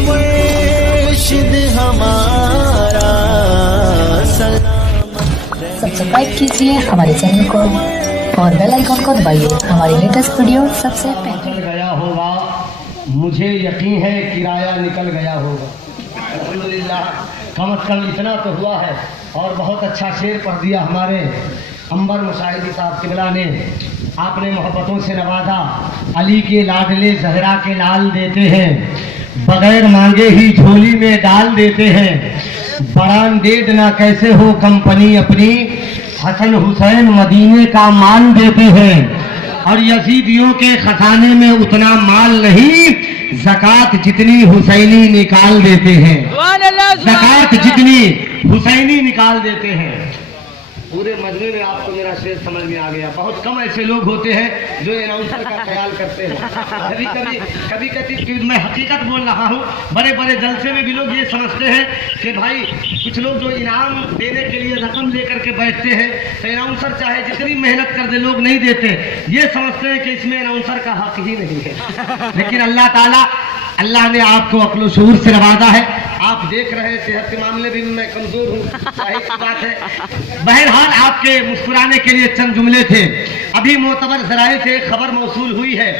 مرشد ہمارا سبسکرائب کیجیے ہمارے چینل کو اور بیل آئیکن کو دبائیے ہماری لیٹسٹ ویڈیو سب سے پہلے گیا ہوگا. مجھے یقین ہے کرایہ نکل گیا ہوگا. الحمدللہ کم از کم اتنا تو ہوا ہے. اور بہت اچھا شعر پڑھ دیا ہمارے انور مشاہدی صاحب قبلہ نے. آپ نے محبتوں سے نوازا. علی کے لاڈلے زہرا کے لال دیتے ہیں, بغیر مانگے ہی جھولی میں ڈال دیتے ہیں. برانڈیڈ نہ کیسے ہو کمپنی اپنی, حسن حسین مدینے کا مال دیتے ہیں. اور یزیدیوں کے خزانے میں اتنا مال نہیں, زکوٰۃ جتنی حسینی نکال دیتے ہیں. زکوٰۃ جتنی حسینی نکال دیتے ہیں. پورے مجمع میں آپ کو میرا شعر سمجھ میں آ گیا. بہت کم ایسے لوگ ہوتے ہیں جو اناؤنسر کا خیال کرتے ہیں. کبھی کبھی میں حقیقت بول رہا ہوں, بڑے بڑے جلسے میں بھی لوگ یہ سمجھتے ہیں کہ بھائی کچھ لوگ جو انعام دینے کے لیے رقم لے کر کے بیٹھتے ہیں تو اناؤنسر چاہے جتنی محنت کر دے لوگ نہیں دیتے. یہ سمجھتے ہیں کہ اس میں اناؤنسر کا حق ہی نہیں ہے. لیکن اللہ نے آپ کو عقل و شعور سے نوازا ہے. آپ دیکھ رہے ہیں صحت کے معاملے بھی میں کمزور ہوں, ظاہر سی بات ہے. بہرحال آپ کے مسکرانے کے لیے چند جملے تھے. ابھی معتبر ذرائع سے ایک خبر موصول ہوئی ہے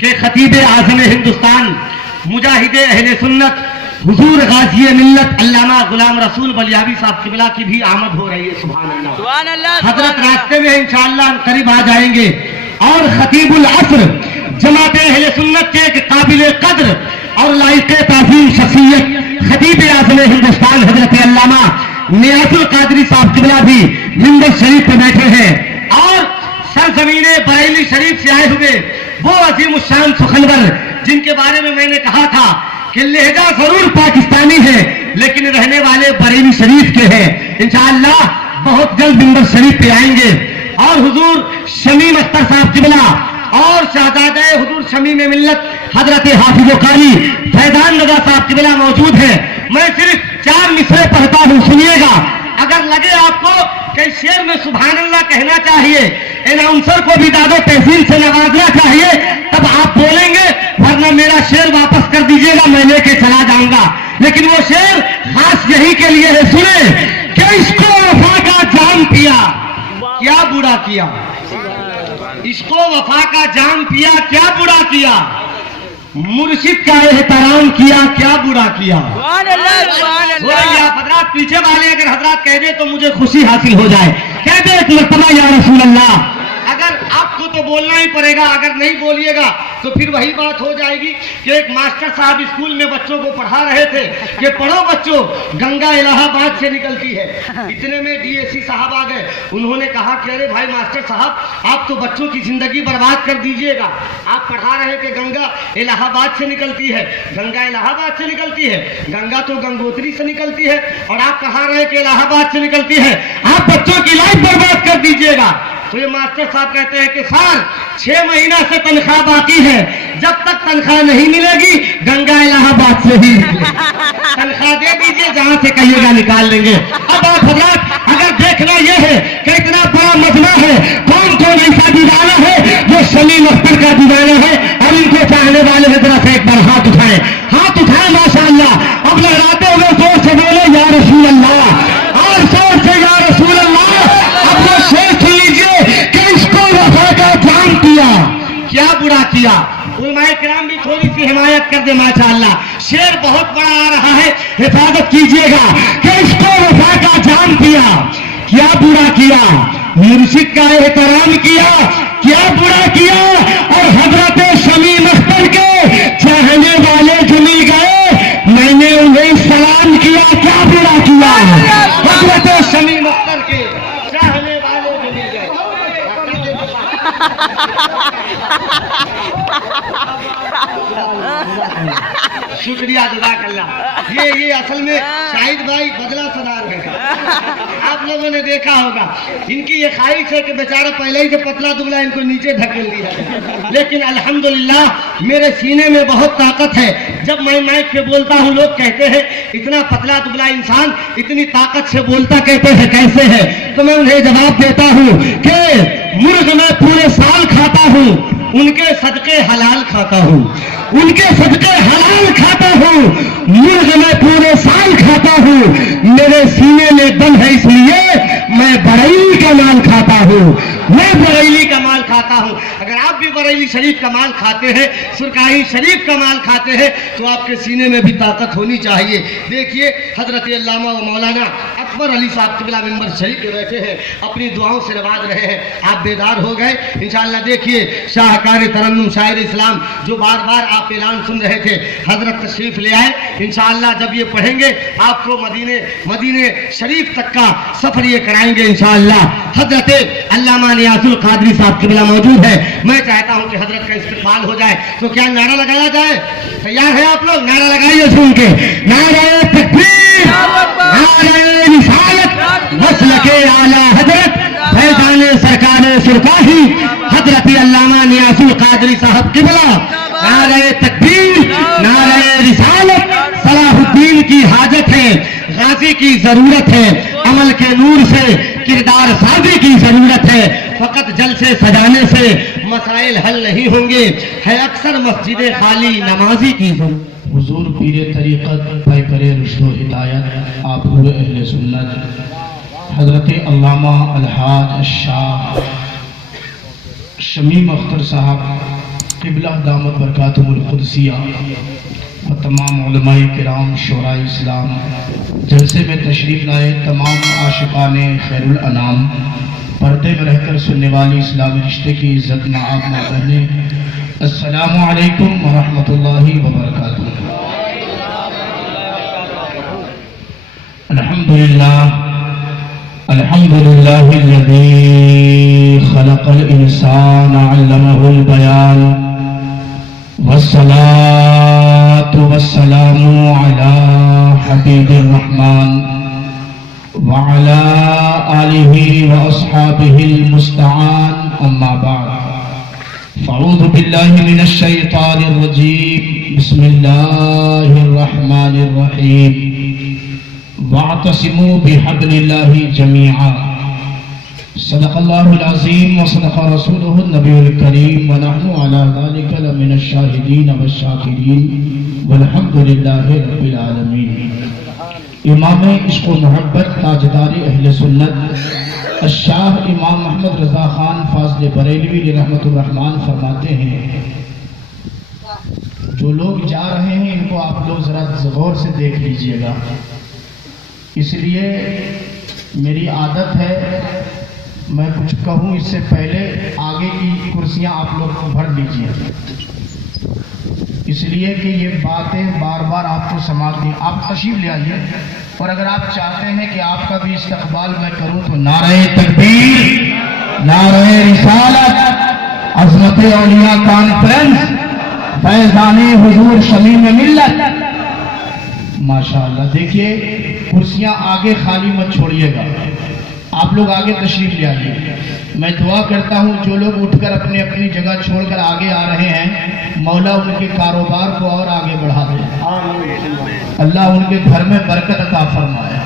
کہ خطیب اعظم ہندوستان مجاہد اہل سنت حضور غازی ملت علامہ غلام رسول بلیابی صاحب قبلہ کی بھی آمد ہو رہی ہے. سبحان اللہ. حضرت راستے میں انشاءاللہ قریب آ جائیں گے. اور خطیب العصر جماعت اہل سنت کے ایک قابل قدر اور لائق تعظیم شخصیت خطیب اعظم ہندوستان حضرت علامہ نیاز القادری صاحب قبلہ بھی منبر شریف پہ بیٹھے ہیں. اور سرزمین بریلی شریف سے آئے ہوئے وہ عظیم الشان سخنور جن کے بارے میں نے کہا تھا کہ لہجہ ضرور پاکستانی ہے لیکن رہنے والے بریلی شریف کے ہیں. انشاءاللہ بہت جلد منبر شریف پہ آئیں گے. اور حضور شمیم اختر صاحب قبلہ اور شہزادہ حضور شمیم ملت حضرت حافظ و قاری فیضان رضا صاحب قبلہ موجود ہیں. میں صرف 4 مصرے پڑھتا ہوں, سنیے گا. اگر لگے آپ کو کہ شعر میں سبحان اللہ کہنا چاہیے, اناؤنسر کو بھی داد و تحسین سے نوازنا چاہیے, تب آپ بولیں گے, ورنہ میرا شعر واپس کر دیجیے گا, میں لے کے چلا جاؤں گا. لیکن وہ شعر خاص یہی کے لیے ہے. سنیں کہ اس کو وفا کا جام پیا کیا برا کیا, اس کو وفا کا جام پیا کیا برا کیا, مرشد کا احترام کیا کیا برا کیا. حضرات پیچھے والے اگر حضرات کہہ دے تو مجھے خوشی حاصل ہو جائے. کہہ دے ایک مرتبہ یا رسول اللہ. اگر آپ کو تو بولنا ہی پڑے گا, اگر نہیں بولیے گا تو پھر وہی بات ہو جائے گی کہ ایک ماسٹر صاحب اسکول میں بچوں کو پڑھا رہے تھے کہ پڑھو بچوں, گنگا الہ آباد سے نکلتی ہے. اتنے میں ڈی ایس سی صاحب آ گئے. انہوں نے کہا کہ ارے بھائی ماسٹر صاحب آپ تو بچوں کی زندگی برباد کر دیجئے گا. آپ پڑھا رہے کہ گنگا الہ آباد سے نکلتی ہے. گنگا الہ آباد سے نکلتی ہے, گنگا تو گنگوتری سے نکلتی ہے, اور آپ کہا رہے کہ الہ آباد سے نکلتی ہے. آپ بچوں کی لائف برباد کر دیجئے گا. تو یہ ماسٹر صاحب کہتے ہیں کہ سر 6 مہینہ سے تنخواہ باقی ہے, جب تک تنخواہ نہیں ملے گی گنگا الہ آباد سے ہی تنخواہ دے دیجئے, جہاں سے کہیے گا نکال لیں گے. اب آپ حضرات اگر دیکھنا یہ ہے کہ اتنا بڑا مجمع ہے, کون ایسا دیوانہ ہے جو شمیم اختر کا دیوانہ ہے, اور ان کو چاہنے والے حضرت ایک بار ہاتھ اٹھائیں ماشاء اللہ. اب لہراتے ہوئے زور سے بولے یا رسول اللہ, اور زور سے یا رسول اللہ. اب وہ شعر سن لیجیے کہ اس کو وفا کا جام کیا کیا برا کیا. علماء کرام بھی تھوڑی سی حمایت کر دے ماشاء اللہ. شعر بہت بڑا آ رہا ہے, حفاظت کیجیے گا کہ اس کو وفا کا جام کیا کیا برا کیا, مرشد کا احترام کیا کیا برا کیا, اور حضرت شمیم اختر کے چاہنے والے جو مل گئے میں نے انہیں سلام کیا کیا برا کیا. حضرت شمیم اختر کے چاہنے والے جو مل گئے. شکریہ جزاک اللہ. یہ اصل میں شاہد بھائی بدلہ سدار ہے. آپ لوگوں نے دیکھا ہوگا ان کی یہ خواہش ہے کہ بیچارہ پہلے ہی سے پتلا دبلا ان کو نیچے دھکیل دیا, لیکن الحمدللہ میرے سینے میں بہت طاقت ہے. جب میں مائک پہ بولتا ہوں لوگ کہتے ہیں اتنا پتلا دبلا انسان اتنی طاقت سے بولتا کہتے ہیں کیسے ہے, تو میں انہیں جواب دیتا ہوں کہ مرغ میں پورے سال کھاتا ہوں, ان کے صدقے حلال کھاتا ہوں, ان کے صدقے حلال کھاتا ہوں, मुर्ग मैं पूरे साल खाता हूँ, मेरे सीने में दम है इसलिए मैं बरेली का माल खाता हूँ, मैं बरेली का माल खाता हूँ। अगर आप भी बरेली शरीफ का माल खाते हैं, सुरकाही शरीफ का माल खाते हैं, तो आपके सीने में भी ताकत होनी चाहिए। देखिए हजरत अल्लामा व मौलाना अकबर अली साहब क़िबला मिंबर शरीफ पे बैठे हैं, अपनी दुआओं से नवाज रहे हैं। आप बेदार हो गए इंशाअल्लाह। देखिए शाहकार तरन्नुम शायर इस्लाम जो बार बार आप ऐलान सुन रहे थे, हजरत तशरीफ ले आए इंशाअल्लाह। जब ये पढ़ेंगे आपको मदीने शरीफ तक का सफर ये कराएंगे इंशाअल्लाह। हजरत अल्लामा नियाज़ुल क़ादरी साहब क़िबला मौजूद है। मैं चाहता हूं कि हजरत का इस्तिक़बाल हो जाए, तो क्या नारा लगाया जाए? तैयार है आप लोग? नारा लगाइए सुन के, नारे तकबीर, नारे रिसालत, मसलके आला हजरत फैज़ाने सरकारे सुरकाही हजरत अल्लामा नियाज़ुल क़ादरी साहब क़िबला। नारे तकबीर, नारे रिसालत, सलाहुद्दीन की हाजत है, गाजी की जरूरत है, अमल के नूर से किरदार साजी की जरूरत है। फकत जलसे सजाने से मसाइल हल नहीं होंगे, है अक्सर मस्जिद खाली नमाजी की जरूरत। हुजूर पीर तरीक़त पैकर रुश्द व हिदायत आप हुए अहले सुन्नत हज़रत अल्लामा अलहाज शाह शमीम अख्तर साहब क़िबला दामत बरकातुहुल क़ुदसिया और तमाम उलमाए किराम शोरा इस्लाम जलसे में तशरीफ़ लाए तमाम आशिक़ाने खैरुल अनाम, पर्दे में रहकर सुनने वाली इस्लामी रिश्ते की इज़्ज़त माआब माँ बहनें, अस्सलामु अलैकुम व रहमतुल्लाहि व बरकातुहू। अल्हम्दुलिल्लाह अल्हम्दुलिल्लाहिल्लज़ी खलक़ल इंसान अल्लमहुल बयान वस्सलातु वस्सलामु अला हबीबिर रहमान व अला आलिहि व अस्हाबिहिल मुस्तआन अम्मा बाद फ़अऊज़ु बिल्लाहि मिनश शैतानिर रजीम बिस्मिल्लाहिर रहमानिर रहीम वातसिमू बिहब्लिल्लाहि जमीआ सदक़ल्लाहुल अज़ीम व सदक़ रसूलुहुन नबियुल करीम व नहनु अला ज़ालिका लमिनश शाहिदीन व शाकिरीन वल्हम्दुलिल्लाहि रब्बिल आलमीन। इमाम इश्क़ व मोहब्बत ताजदारी अहले सुन्नत शाह इमाम मोहम्मद रज़ा खान फाज़िल बरेलवी रहमतुर रहमान फरमाते हैं, जो लोग जा रहे हैं इनको आप लोग ज़रा गौर से देख लीजिएगा। इसलिए मेरी आदत है मैं कुछ कहूँ इससे पहले आगे की कुर्सियाँ आप लोग भर लीजिए, इसलिए कि ये बातें बार बार आपको समाती। आप तशरीफ ले आइए, और अगर आप चाहते हैं कि आपका भी इस्तकबाल मैं करूँ तो नारे तकबीर, नारे रिसालत, अज़मत औलिया कॉन्फ्रेंस, फैज़ाने हुजूर शमीम मिल्लत। माशाअल्लाह। देखिए कुर्सियां आगे खाली मत छोड़िएगा, आप लोग आगे तशरीफ ले आइए। मैं दुआ करता हूं जो लोग उठकर अपनी अपनी जगह छोड़कर आगे आ रहे हैं, मौला उनके कारोबार को और आगे बढ़ा दे, अल्लाह उनके घर में बरकत अता फरमाए।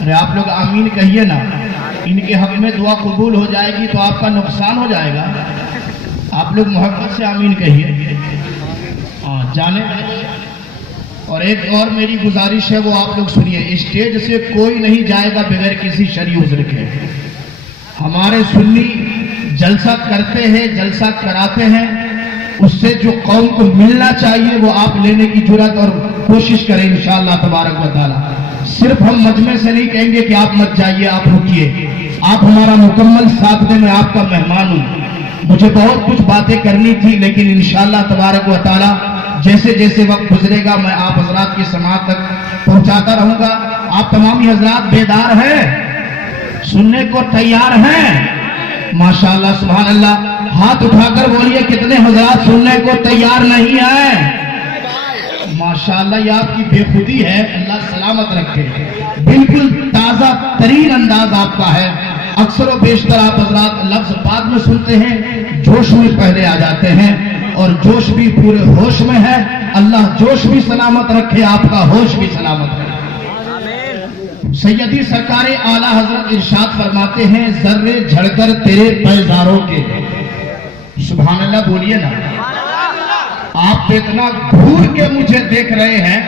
अरे आप लोग आमीन कहिए ना, इनके हक में दुआ कबूल हो जाएगी तो आपका नुकसान हो जाएगा। आप लोग मोहब्बत से आमीन कहिए। हाँ जाने। और एक और मेरी गुजारिश है वो आप लोग सुनिए, स्टेज से कोई नहीं जाएगा बगैर किसी शरई उज़्र के। हमारे सुन्नी जलसा करते हैं, जलसा कराते हैं, उससे जो कौम को मिलना चाहिए वो आप लेने की जुर्रत और कोशिश करें इंशाअल्लाह तबारक व तआला। सिर्फ हम मजमे से नहीं कहेंगे कि आप मत जाइए, आप रुकिए। आप हमारा मुकम्मल साथ दें, मैं आपका मेहमान हूँ। मुझे बहुत कुछ बातें करनी थी, लेकिन इंशाअल्लाह तबारक व तआला जैसे जैसे वक्त गुजरेगा मैं आप हजरात की समाअत तक पहुंचाता रहूंगा। आप तमाम हजरात बेदार हैं, सुनने को तैयार हैं? माशाअल्लाह सुभान अल्लाह। हाथ उठाकर बोलिए कितने हजरात सुनने को तैयार नहीं है? माशाअल्लाह ये आपकी बेखुदी है, अल्लाह सलामत रखे। बिल्कुल ताज़ा तरीन अंदाज आपका है। अक्सर व बेशतर आप हजरात लफ्ज बाद में सुनते हैं, जोश में पहले आ जाते हैं, और जोश भी पूरे होश में है। अल्लाह जोश भी सलामत रखे, आपका होश भी सलामत रखे। सैयदी सरकारे आला हजरत इरशाद फरमाते हैं, जर्रे झड़कर तेरे पैजारों के। सुभान अल्लाह बोलिए ना। आप इतना घूर के मुझे देख रहे हैं,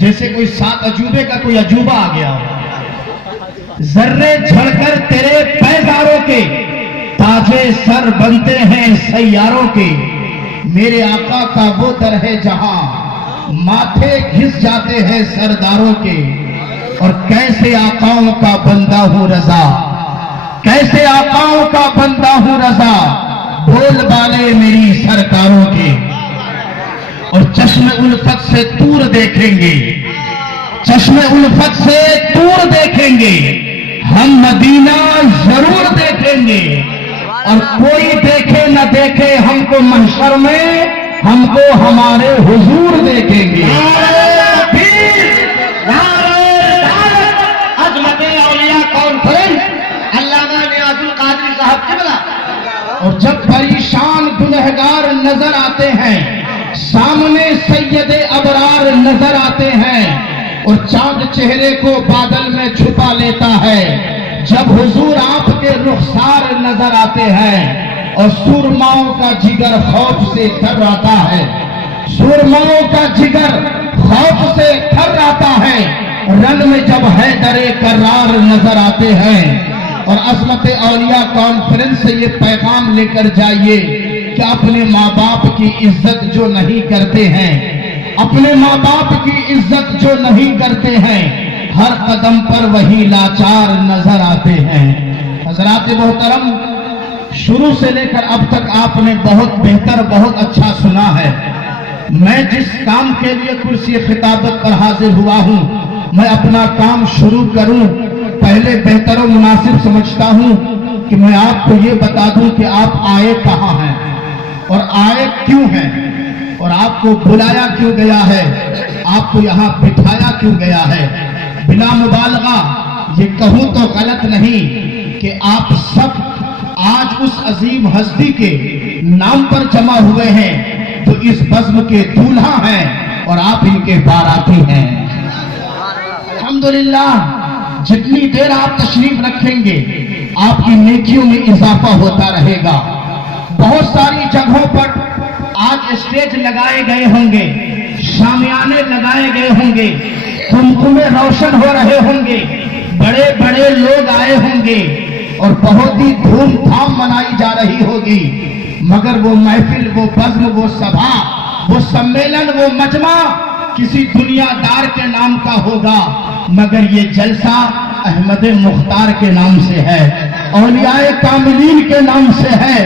जैसे कोई 7 अजूबे का कोई अजूबा आ गया हो। जर्रे झड़कर तेरे पैजारों के ताजे सर बनते हैं सैयारों के, मेरे आका का वो दर है जहां माथे घिस जाते हैं सरदारों के। और कैसे आकाओं का बंदा हूं रजा, कैसे आकाओं का बंदा हूं रजा, बोल बाले मेरी सरकारों के। और चश्मे उल्फत से दूर देखेंगे, चश्मे उल्फत से दूर देखेंगे, हम मदीना जरूर देखेंगे। और कोई देखे न देखे हमको महशर में, हमको हमारे हुजूर देखेंगे। और जब परेशान गुनहगार नजर आते हैं, सामने सैयद अबरार नजर आते हैं, और चांद चेहरे को बादल में छुपा लेता है। जब हुजूर आपके रुखसार नजर आते हैं, और सुरमाओं का जिगर खौफ से थर आता है, सुरमाओं का जिगर खौफ से थर आता है। रन में जब हैदरे करार नजर आते हैं। और अज़मत औलिया कॉन्फ्रेंस से ये पैगाम लेकर जाइए कि अपने माँ बाप की इज्जत जो नहीं करते हैं, अपने माँ बाप की इज्जत जो नहीं करते हैं, हर कदम पर वही लाचार नजर आते हैं। हजरात मोहतरम, शुरू से लेकर अब तक आपने बहुत बेहतर, बहुत अच्छा सुना है। मैं जिस काम के लिए कुर्सी खिताबत पर हाजिर हुआ हूं, मैं अपना काम शुरू करूं, पहले बेहतर और मुनासिब समझता हूं कि मैं आपको ये बता दूं कि आप आए कहां हैं और आए क्यों हैं, और आपको बुलाया क्यों गया है, आपको यहां बिठाया क्यों गया है। बिना मुबालगा ये कहूं तो गलत नहीं कि आप सब आज उस अजीम हस्ती के नाम पर जमा हुए हैं, तो इस बज़्म के दूल्हा हैं और आप इनके बाराती हैं। अल्हम्दुलिल्लाह, जितनी देर आप तशरीफ रखेंगे आपकी नेकियों में इजाफा होता रहेगा। बहुत सारी जगहों पर आज स्टेज लगाए गए होंगे, शामियाने लगाए गए होंगे, कुमकुमे रोशन हो रहे होंगे, बड़े बड़े लोग आए होंगे और बहुत ही धूमधाम मनाई जा रही होगी। मगर वो महफिल, वो बज़्म, वो सभा, वो सम्मेलन, वो मजमा किसी दुनियादार के नाम का होगा, मगर ये जलसा अहमद मुख्तार के नाम से है, औलियाए कामिलीन के नाम से है।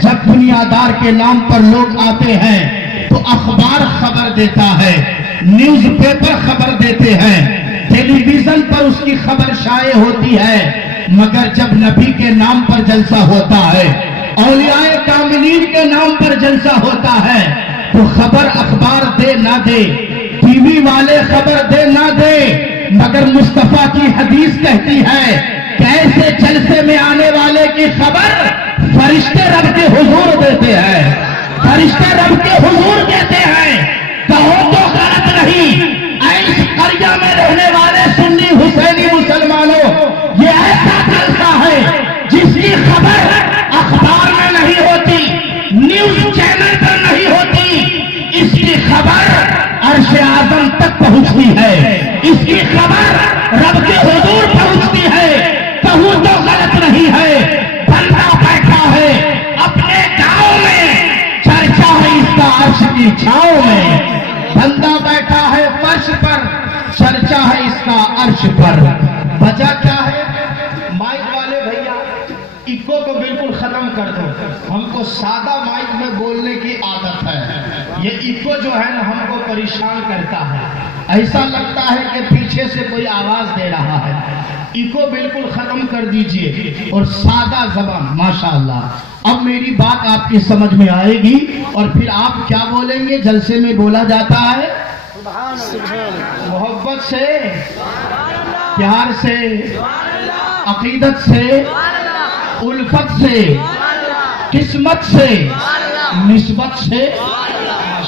जब दुनियादार के नाम पर लोग आते हैं तो अखबार खबर देता है, न्यूज पेपर खबर देते हैं, टेलीविजन पर उसकी खबर शाये होती है। मगर जब नबी के नाम पर जलसा होता है, औलियाए कामिलीन के नाम पर जलसा होता है, तो खबर अखबार दे ना दे, टीवी वाले खबर दे ना दे, मगर मुस्तफा की हदीस कहती है कैसे जलसे में आने वाले की खबर फरिश्ते रब के हुजूर देते हैं, फरिश्ते रब के हुजूर देते हैं। कहो तो गलत नहीं, इस करिया में रहने वाले सुन्नी हुसैनी मुसलमानों, ये ऐसा जलसा है जिसकी खबर अखबार में नहीं होती, न्यूज चैनल पर नहीं होती, इसकी खबर अर्श आजम तक पहुंचती है, इसकी खबर रब के हुजूर पहुंचती है। कहूं तो गलत नहीं है, बंदा बैठा है अपने गांव में, चर्चा है इसका अर्श की छांव में। बंदा बैठा है फर्श पर, चर्चा है इसका अर्श पर। वजह क्या है? माइक वाले भैया इको को बिल्कुल खत्म कर दो, हमको सादा माइक में बोलने की आदत है। ये इको जो है ना हमको परेशान करता है, ऐसा लगता है कि पीछे से कोई आवाज दे रहा है। इको बिल्कुल खत्म कर दीजिए और सादा जबान। माशाअल्लाह, अब मेरी बात आपकी समझ में आएगी और फिर आप क्या बोलेंगे। जलसे में बोला जाता है मोहब्बत से, प्यार से, अकीदत से, उल्फत से, किस्मत से, निस्बत से।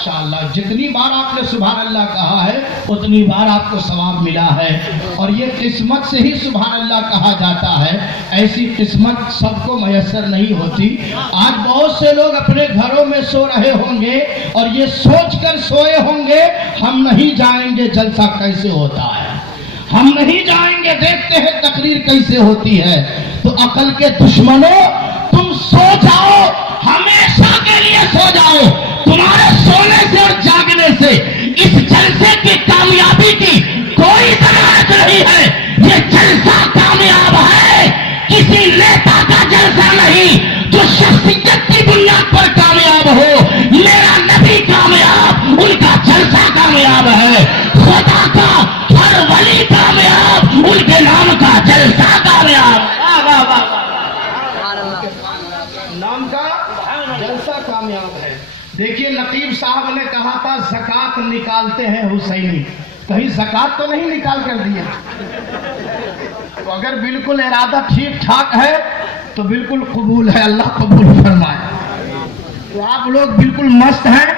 माशाअल्लाह, जितनी बार आपने सुभान अल्लाह कहा है उतनी बार आपको सवाब मिला है। और ये किस्मत से ही सुभान अल्लाह कहा जाता है। ऐसी किस्मत सबको मयसर नहीं होती। आज बहुत से लोग अपने घरों में सो रहे होंगे और ये सोचकर सोए होंगे हम नहीं जाएंगे जलसा कैसे होता है, हम नहीं जाएंगे देखते हैं तकरीर कैसे होती है। तो अकल के दुश्मनों, तुम सो जाओ, हमेशा के लिए सो जाओ। तुम्हारे सोने से और जागने से इस जलसे की कामयाबी की कोई जरूरत नहीं है। ये जलसा कामयाब है, किसी नेता का जलसा नहीं जो शख्सियत की बुनियाद पर कामयाब हो। मेरा नबी कामयाब, उनका जलसा कामयाब है। खुदा का हर वली कामयाब, उनके नाम का जलसा कामयाब। नाम का जलसा कामयाब है। देखिए नकीब साहब ने कहा था ज़कात निकालते हैं हुसैनी, कहीं ज़कात तो नहीं निकाल कर दिया। तो अगर बिल्कुल इरादा ठीक ठाक है तो बिल्कुल कबूल है, अल्लाह कबूल फरमाए। तो आप लोग बिल्कुल मस्त हैं,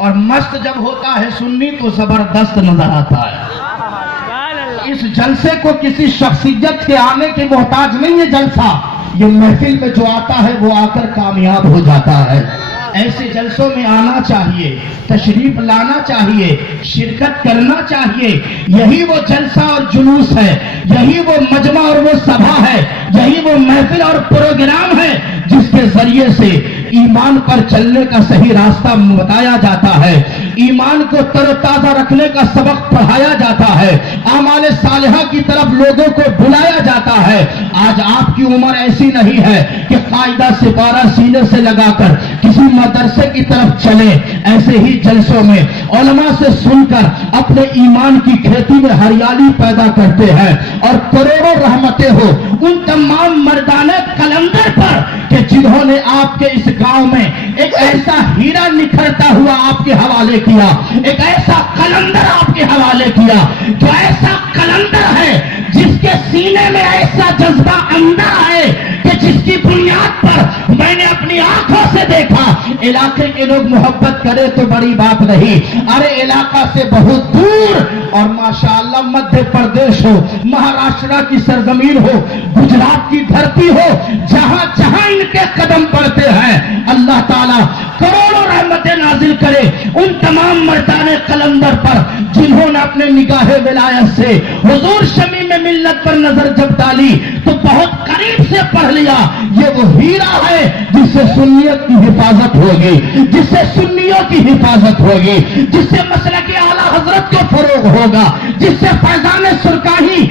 और मस्त जब होता है सुन्नी तो जबरदस्त नजर आता है। इस जलसे को किसी शख्सियत के आने के मोहताज नहीं है जलसा, ये महफिल में जो आता है वो आकर कामयाब हो जाता है। ऐसे जलसों में आना चाहिए, तशरीफ लाना चाहिए, शिरकत करना चाहिए। यही वो जलसा और जुलूस है, यही वो मजमा और वो सभा है, यही वो महफिल और प्रोग्राम है जिसके जरिए से ईमान पर चलने का सही रास्ता बताया जाता है, ईमान को तरोताजा रखने का सबक पढ़ाया जाता है, आमाल सालिहा की तरफ लोगों को बुलाया जाता है। आज आपकी उम्र ऐसी नहीं है कि कायदा सिपारा सीने से लगाकर किसी मदरसे की तरफ चले। ऐसे ही जलसों में उलमा से सुनकर अपने ईमान की खेती में हरियाली पैदा करते हैं और करोड़ों रहमतें हो उन तमाम मर्दाने कलंदर पर कि जिन्होंने आपके इस गांव में एक ऐसा हीरा निखरता हुआ आपके हवाले किया, एक ऐसा कलंदर आपके हवाले किया जो ऐसा कलंदर है जिसके सीने में ऐसा जज्बा अंदर है कि जिसकी बुनियाद पर मैंने अपनी आंखों से देखा। इलाके के लोग मोहब्बत करे तो बड़ी बात नहीं, अरे इलाका से बहुत दूर और माशाअल्लाह मध्य प्रदेश हो, महाराष्ट्र की सरजमीन हो, गुजरात की धरती हो, जहां जहां इनके कदम पड़ते हैं अल्लाह ताला करोड़ों रहमतें नाजिल करे उन तमाम मर्दाने कलंदर पर जिन्होंने अपने निगाहे विलायत से हुजूर शमी में मिल्लत पर नजर जब डाली तो बहुत करीब से पढ़ लिया ये वो हीरा है जिससे सुन्नियत की हिफाजत होगी, जिससे सुन्नियों की हिफाजत होगी, जिससे मसलक आला हजरत को फरोग होगा, जिससे फैजान सुरकाही